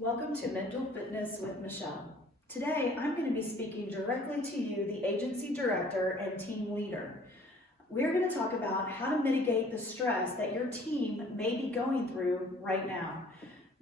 Welcome to Mental Fitness with Michelle. Today, I'm going to be speaking directly to you, the agency director and team leader. We're going to talk about how to mitigate the stress that your team may be going through right now.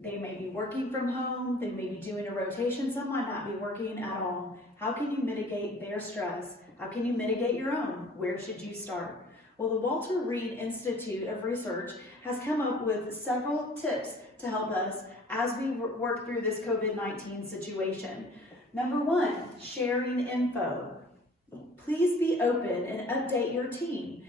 They may be working from home, they may be doing a rotation, some might not be working at all. How can you mitigate their stress? How can you mitigate your own? Where should you start? Well, the Walter Reed Institute of Research has come up with several tips to help us as we work through this COVID-19 situation. Number one, sharing info. Please be open and update your team.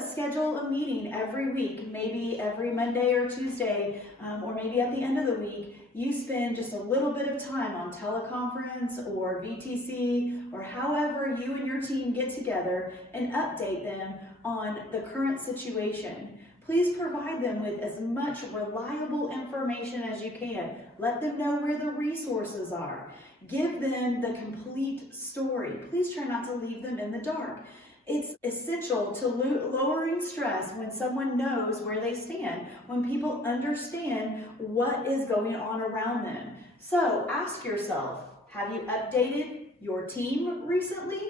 Schedule a meeting every week, maybe every Monday or Tuesday, or maybe at the end of the week, you spend just a little bit of time on teleconference or VTC or however you and your team get together and update them on the current situation. Please provide them with as much reliable information as you can. Let them know where the resources are. Give them the complete story. Please try not to leave them in the dark. It's essential to lowering stress when someone knows where they stand, when people understand what is going on around them. So ask yourself, have you updated your team recently?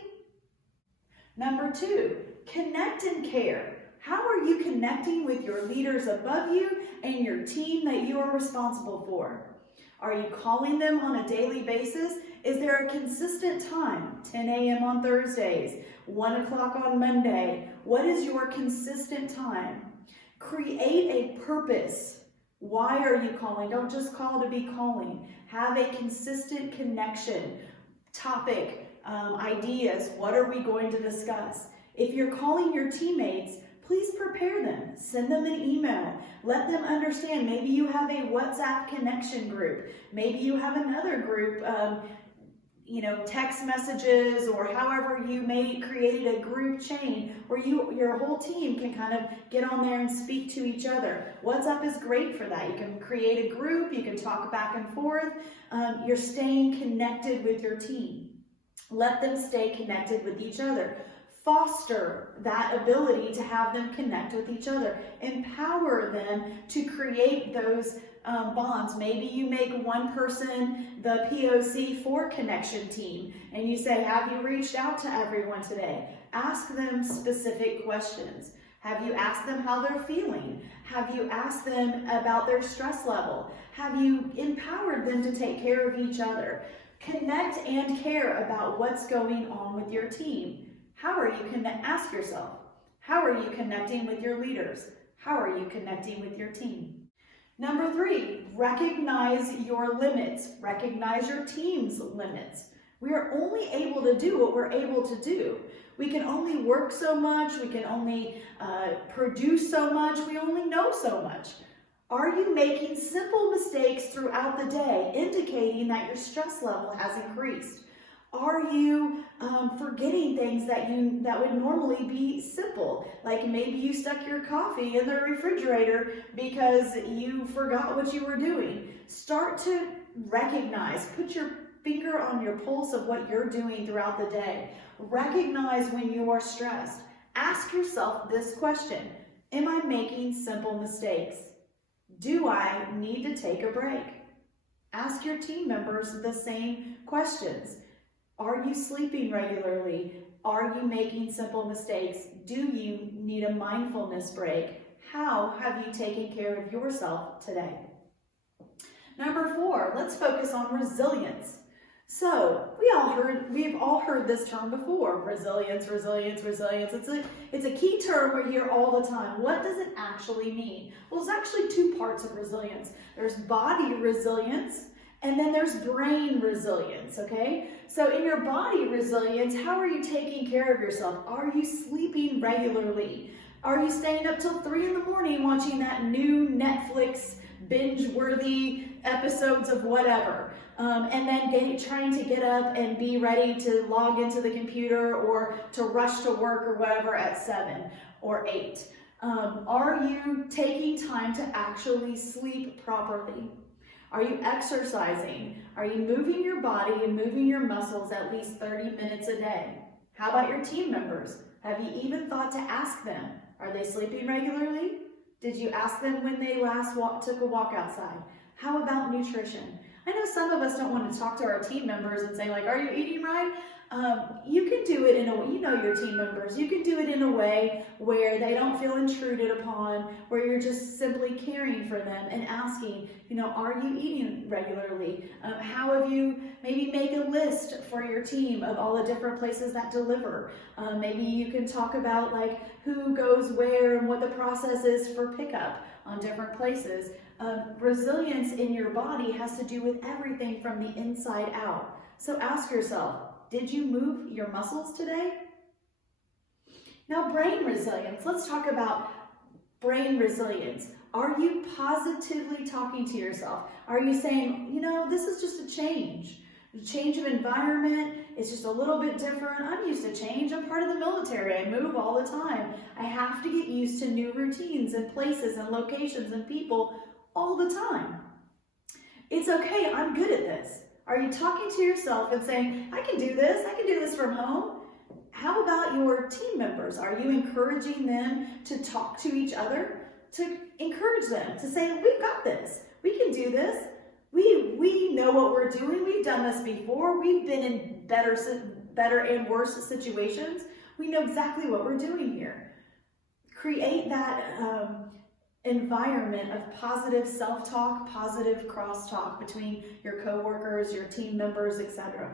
Number two, connect and care. How are you connecting with your leaders above you and your team that you are responsible for? Are you calling them on a daily basis? Is there a consistent time? 10 a.m. on Thursdays, 1 o'clock on Monday. What is your consistent time? Create a purpose. Why are you calling? Don't just call to be calling. Have a consistent connection. Topic, ideas. What are we going to discuss? If you're calling your teammates, please prepare them. Send them an email. Let them understand. Maybe you have a WhatsApp connection group. Maybe you have another group, text messages, or however you may create a group chain where your whole team can kind of get on there and speak to each other. WhatsApp is great for that. You can create a group. You can talk back and forth. You're staying connected with your team. Let them stay connected with each other. Foster that ability to have them connect with each other. Empower them to create those bonds. Maybe you make one person the POC for connection team and you say, have you reached out to everyone today? Ask them specific questions. Have you asked them how they're feeling? Have you asked them about their stress level? Have you empowered them to take care of each other? Connect and care about what's going on with your team. Ask yourself, how are you connecting with your leaders? How are you connecting with your team? Number three, recognize your limits. Recognize your team's limits. We are only able to do what we're able to do. We can only work so much. We can only produce so much. We only know so much. Are you making simple mistakes throughout the day, indicating that your stress level has increased? Are you forgetting things that would normally be simple? Like maybe you stuck your coffee in the refrigerator because you forgot what you were doing. Start to recognize, put your finger on your pulse of what you're doing throughout the day. Recognize when you are stressed. Ask yourself this question: am I making simple mistakes? Do I need to take a break? Ask your team members the same questions. Are you sleeping regularly? Are you making simple mistakes? Do you need a mindfulness break? How have you taken care of yourself today? Number four, let's focus on resilience. So we've all heard this term before: resilience, resilience, resilience. It's a key term we hear all the time. What does it actually mean? Well, there's actually two parts of resilience. There's body resilience, and then there's brain resilience, okay? So in your body resilience, how are you taking care of yourself? Are you sleeping regularly? Are you staying up till 3 in the morning watching that new Netflix binge-worthy episodes of whatever? And then trying to get up and be ready to log into the computer or to rush to work or whatever at 7 or 8. Are you taking time to actually sleep properly? Are you exercising? Are you moving your body and moving your muscles at least 30 minutes a day? How about your team members? Have you even thought to ask them, are they sleeping regularly? Did you ask them when they last took a walk outside? How about nutrition? I know some of us don't want to talk to our team members and say like, are you eating right? You can do it in a way, you know your team members, you can do it in a way where they don't feel intruded upon, where you're just simply caring for them and asking, are you eating regularly? How have you, maybe make a list for your team of all the different places that deliver. Maybe you can talk about like who goes where and what the process is for pickup on different places. Resilience in your body has to do with everything from the inside out. So ask yourself, did you move your muscles today? Now, brain resilience. Let's talk about brain resilience. Are you positively talking to yourself? Are you saying, this is just a change? A change of environment, it's just a little bit different. I'm used to change. I'm part of the military. I move all the time. I have to get used to new routines and places and locations and people all the time. It's okay. I'm good at this. Are you talking to yourself and saying, I can do this from home? How about your team members? Are you encouraging them to talk to each other, to encourage them, to say, we've got this, we can do this, we know what we're doing, we've done this before, we've been in better and worse situations, we know exactly what we're doing here. Create that environment of positive self-talk, positive cross-talk between your coworkers, your team members, etc.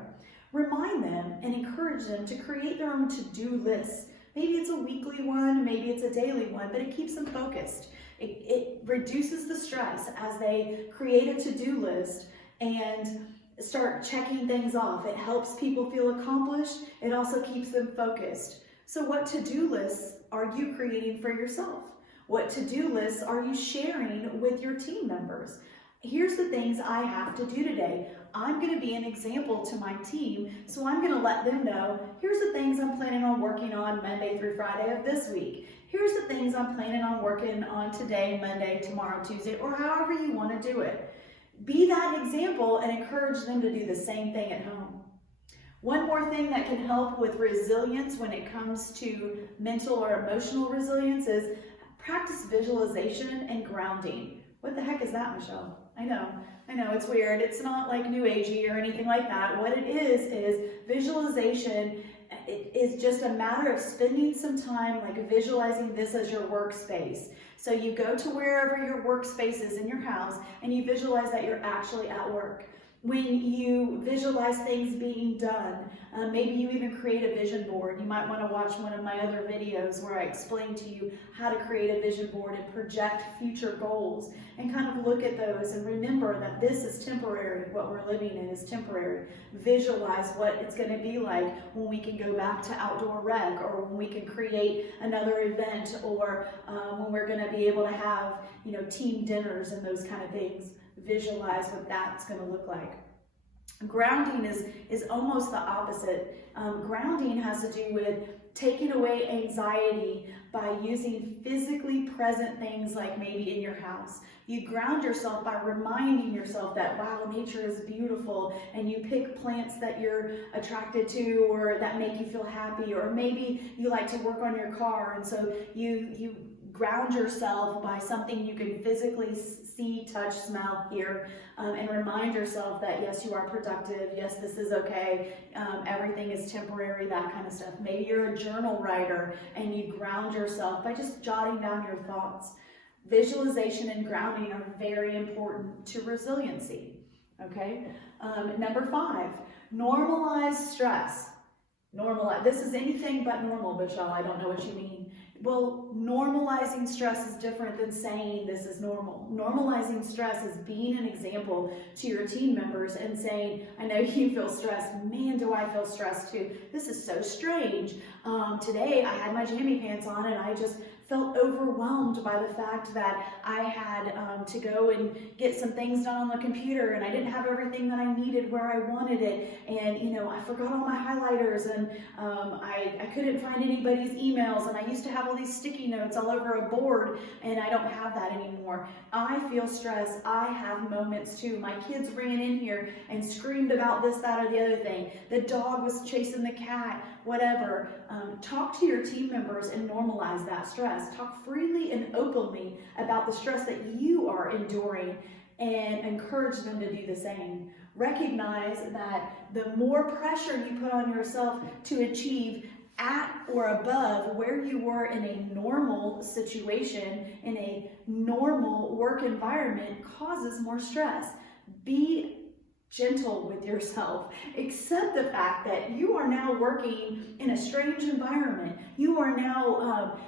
Remind them and encourage them to create their own to-do lists. Maybe it's a weekly one, maybe it's a daily one, but it keeps them focused. It reduces the stress as they create a to-do list and start checking things off. It helps people feel accomplished. It also keeps them focused. So what to-do lists are you creating for yourself? What to-do lists are you sharing with your team members? Here's the things I have to do today. I'm going to be an example to my team, so I'm going to let them know, here's the things I'm planning on working on Monday through Friday of this week. Here's the things I'm planning on working on today, Monday, tomorrow, Tuesday, or however you want to do it. Be that example and encourage them to do the same thing at home. One more thing that can help with resilience when it comes to mental or emotional resilience is practice visualization and grounding. What the heck is that, Michelle? I know, it's weird. It's not like new agey or anything like that. What it is visualization. It is just a matter of spending some time like visualizing this as your workspace. So you go to wherever your workspace is in your house and you visualize that you're actually at work. When you visualize things being done, maybe you even create a vision board. You might want to watch one of my other videos where I explain to you how to create a vision board and project future goals and kind of look at those and remember that this is temporary. What we're living in is temporary. Visualize what it's going to be like when we can go back to outdoor rec, or when we can create another event, or when we're going to be able to have, team dinners and those kind of things. Visualize what that's going to look like. Grounding is almost the opposite. Grounding has to do with taking away anxiety by using physically present things like maybe in your house. You ground yourself by reminding yourself that, wow, nature is beautiful, and you pick plants that you're attracted to or that make you feel happy, or maybe you like to work on your car, and so you ground yourself by something you can physically see, touch, smell, hear, and remind yourself that yes, you are productive, yes, this is okay, everything is temporary, that kind of stuff. Maybe you're a journal writer and you ground yourself by just jotting down your thoughts. Visualization and grounding are very important to resiliency, okay? Number 5, normalize stress. This is anything but normal, Michelle. I don't know what you mean. Well, normalizing stress is different than saying this is normal. Normalizing stress is being an example to your team members and saying, I know you feel stressed. Man, do I feel stressed too. This is so strange. Today I had my jammy pants on and I just felt overwhelmed by the fact that I had to go and get some things done on the computer, and I didn't have everything that I needed where I wanted it, and I forgot all my highlighters, and I couldn't find anybody's emails, and I used to have all these sticky notes all over a board, and I don't have that anymore. I feel stressed. I have moments too. My kids ran in here and screamed about this, that, or the other thing. The dog was chasing the cat, whatever. Talk to your team members and normalize that stress. Talk freely and openly about the stress that you are enduring. and encourage them to do the same. Recognize that the more pressure you put on yourself to achieve at or above where you were in a normal situation, in a normal work environment, causes more stress. Be gentle with yourself. Accept the fact that you are now working in a strange environment. You are now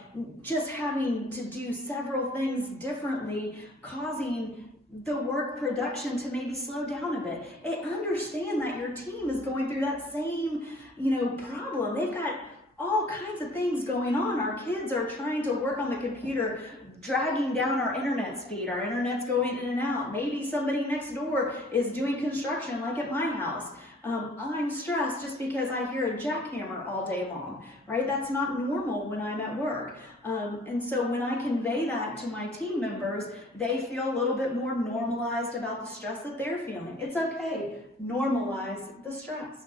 just having to do several things differently, causing the work production to maybe slow down a bit. And understand that your team is going through that same, problem. They've got all kinds of things going on. Our kids are trying to work on the computer, dragging down our internet speed. Our internet's going in and out. Maybe somebody next door is doing construction like at my house. I'm stressed just because I hear a jackhammer all day long, right? That's not normal when I'm at work. And so when I convey that to my team members, they feel a little bit more normalized about the stress that they're feeling. It's okay. Normalize the stress.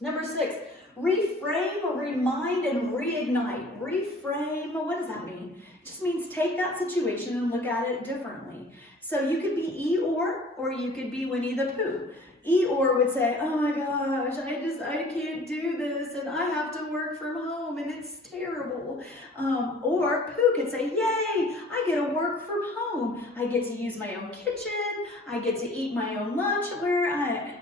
Number 6, reframe, remind, and reignite. Reframe, what does that mean? It just means take that situation and look at it differently. So you could be Eeyore, or you could be Winnie the Pooh. Eeyore would say, oh my gosh, I can't do this, and I have to work from home, and it's terrible. Or Pooh could say, yay, I get to work from home. I get to use my own kitchen. I get to eat my own lunch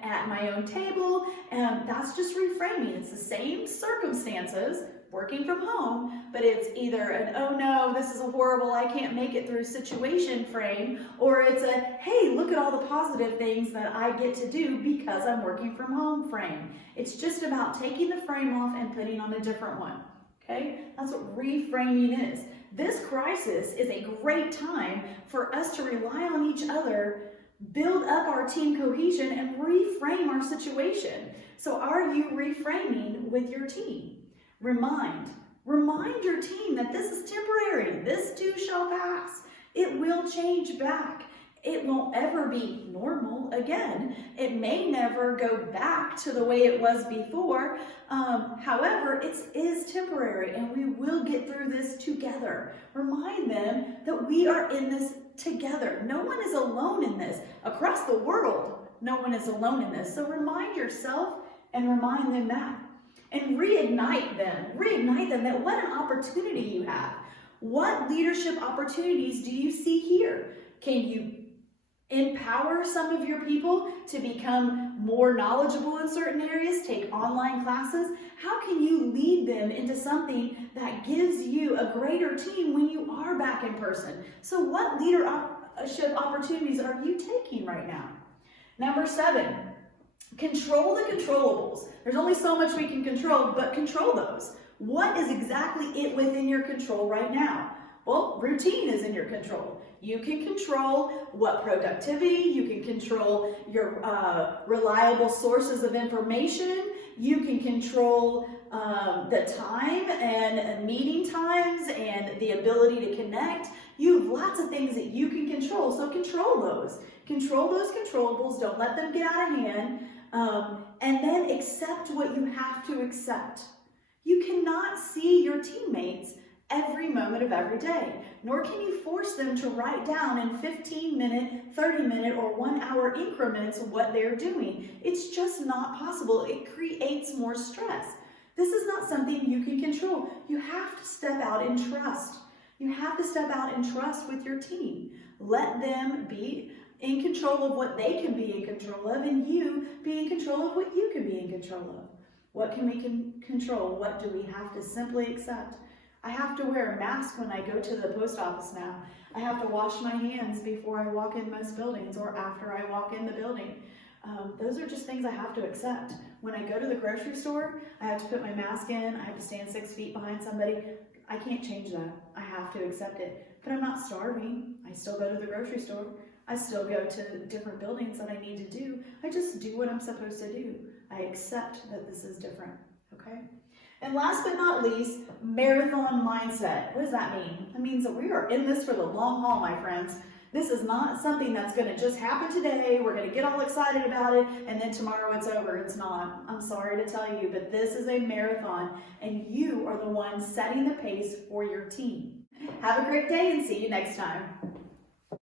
at my own table. And that's just reframing. It's the same circumstances, working from home, but it's either an, oh no, this is a horrible, I can't make it through situation frame, or it's a, hey, look at all the positive things that I get to do because I'm working from home frame. It's just about taking the frame off and putting on a different one, okay? That's what reframing is. This crisis is a great time for us to rely on each other, build up our team cohesion, and reframe our situation. So are you reframing with your team? Remind your team that this is temporary. This too shall pass. It will change back. It won't ever be normal again. It may never go back to the way it was before. However, it is temporary, and we will get through this together. Remind them that we are in this together. No one is alone in this. Across the world, no one is alone in this. So remind yourself and remind them that. And reignite them that what an opportunity you have. What leadership opportunities do you see here? Can you empower some of your people to become more knowledgeable in certain areas, take online classes? How can you lead them into something that gives you a greater team when you are back in person? So what leadership opportunities are you taking right now? Number 7, control the controllables. There's only so much we can control, but control those. What is exactly it within your control right now? Well, routine is in your control. You can control what productivity, you can control your reliable sources of information, you can control the time and meeting times and the ability to connect. You have lots of things that you can control, so control those. Control those controllables, don't let them get out of hand, and then accept what you have to accept. You cannot see your teammates every moment of every day, nor can you force them to write down in 15-minute, 30-minute, or 1-hour increments what they're doing. It's just not possible. It creates more stress. This is not something you can control. You have to step out and trust. You have to step out and trust with your team. Let them be in control of what they can be in control of, and you be in control of what you can be in control of. What can we control? What do we have to simply accept? I have to wear a mask when I go to the post office now. I have to wash my hands before I walk in most buildings or after I walk in the building. Those are just things I have to accept. When I go to the grocery store, I have to put my mask in. I have to stand 6 feet behind somebody. I can't change that. I have to accept it. But I'm not starving. I still go to the grocery store. I still go to different buildings that I need to do. I just do what I'm supposed to do. I accept that this is different, okay? And last but not least, marathon mindset. What does that mean? It means that we are in this for the long haul, my friends. This is not something that's going to just happen today. We're going to get all excited about it, and then tomorrow it's over. It's not. I'm sorry to tell you, but this is a marathon, and you are the one setting the pace for your team. Have a great day, and see you next time.